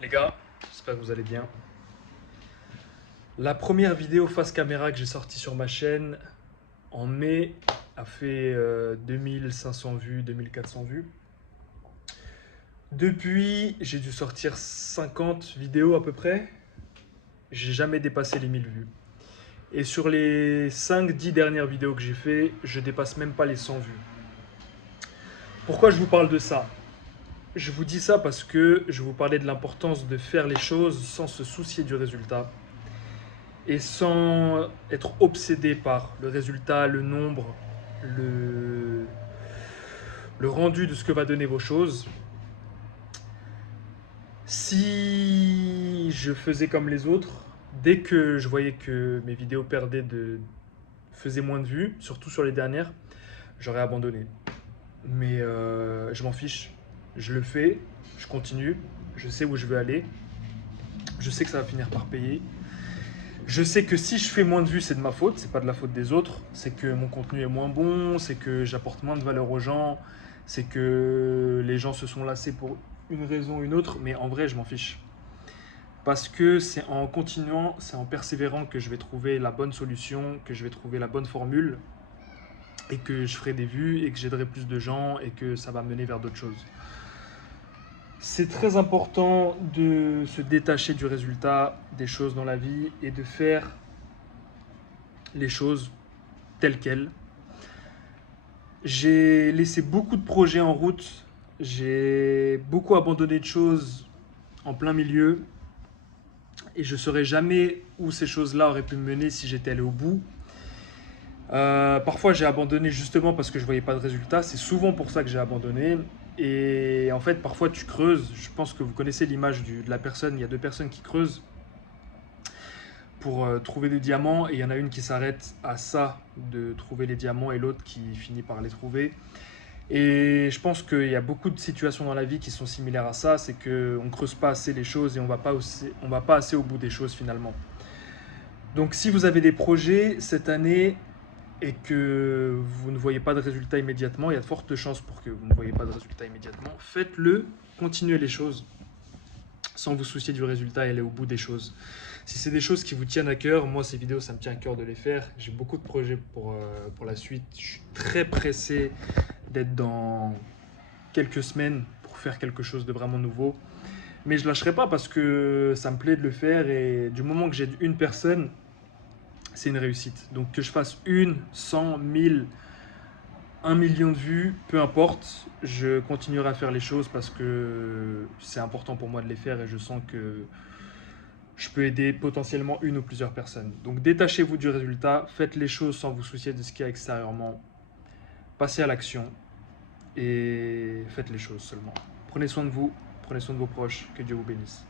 Les gars, j'espère que vous allez bien. La première vidéo face caméra que j'ai sortie sur ma chaîne en mai a fait 2500 vues, 2400 vues. Depuis, j'ai dû sortir 50 vidéos à peu près. J'ai jamais dépassé les 1000 vues. Et sur les 5-10 dernières vidéos que j'ai fait, je dépasse même pas les 100 vues. Pourquoi je vous parle de ça? Je vous dis ça parce que je vous parlais de l'importance de faire les choses sans se soucier du résultat et sans être obsédé par le résultat, le nombre, le, le rendu de ce que va donner vos choses. Si je faisais comme les autres, dès que je voyais que mes vidéos faisaient moins de vues, surtout sur les dernières, j'aurais abandonné. Mais je m'en fiche. Je le fais, je continue, je sais où je veux aller, je sais que ça va finir par payer. Je sais que si je fais moins de vues, c'est de ma faute, c'est pas de la faute des autres. C'est que mon contenu est moins bon, c'est que j'apporte moins de valeur aux gens, c'est que les gens se sont lassés pour une raison ou une autre, mais en vrai, je m'en fiche. Parce que c'est en continuant, c'est en persévérant que je vais trouver la bonne solution, que je vais trouver la bonne formule, et que je ferai des vues, et que j'aiderai plus de gens, et que ça va mener vers d'autres choses. C'est très important de se détacher du résultat des choses dans la vie et de faire les choses telles quelles. J'ai laissé beaucoup de projets en route, j'ai beaucoup abandonné de choses en plein milieu et je ne saurais jamais où ces choses-là auraient pu me mener si j'étais allé au bout. Parfois j'ai abandonné justement parce que je ne voyais pas de résultat, c'est souvent pour ça que j'ai abandonné. Et en fait parfois tu creuses, je pense que vous connaissez l'image de la personne, il y a deux personnes qui creusent pour trouver des diamants et il y en a une qui s'arrête à ça de trouver les diamants et l'autre qui finit par les trouver. Et je pense qu'il y a beaucoup de situations dans la vie qui sont similaires à ça, c'est qu'on ne creuse pas assez les choses et on va pas assez au bout des choses finalement. Donc si vous avez des projets cette année et que vous ne voyez pas de résultats immédiatement, il y a de fortes chances pour que vous ne voyez pas de résultats immédiatement, faites-le, continuez les choses sans vous soucier du résultat et aller au bout des choses. Si c'est des choses qui vous tiennent à cœur, moi ces vidéos ça me tient à cœur de les faire, j'ai beaucoup de projets pour la suite, je suis très pressé d'être dans quelques semaines pour faire quelque chose de vraiment nouveau. Mais je lâcherai pas parce que ça me plaît de le faire et du moment que j'aide une personne, c'est une réussite. Donc que je fasse 100, 1000, 1 million de vues, peu importe, je continuerai à faire les choses parce que c'est important pour moi de les faire et je sens que je peux aider potentiellement une ou plusieurs personnes. Donc détachez-vous du résultat, faites les choses sans vous soucier de ce qu'il y a extérieurement, passez à l'action et faites les choses seulement. Prenez soin de vous, prenez soin de vos proches, que Dieu vous bénisse.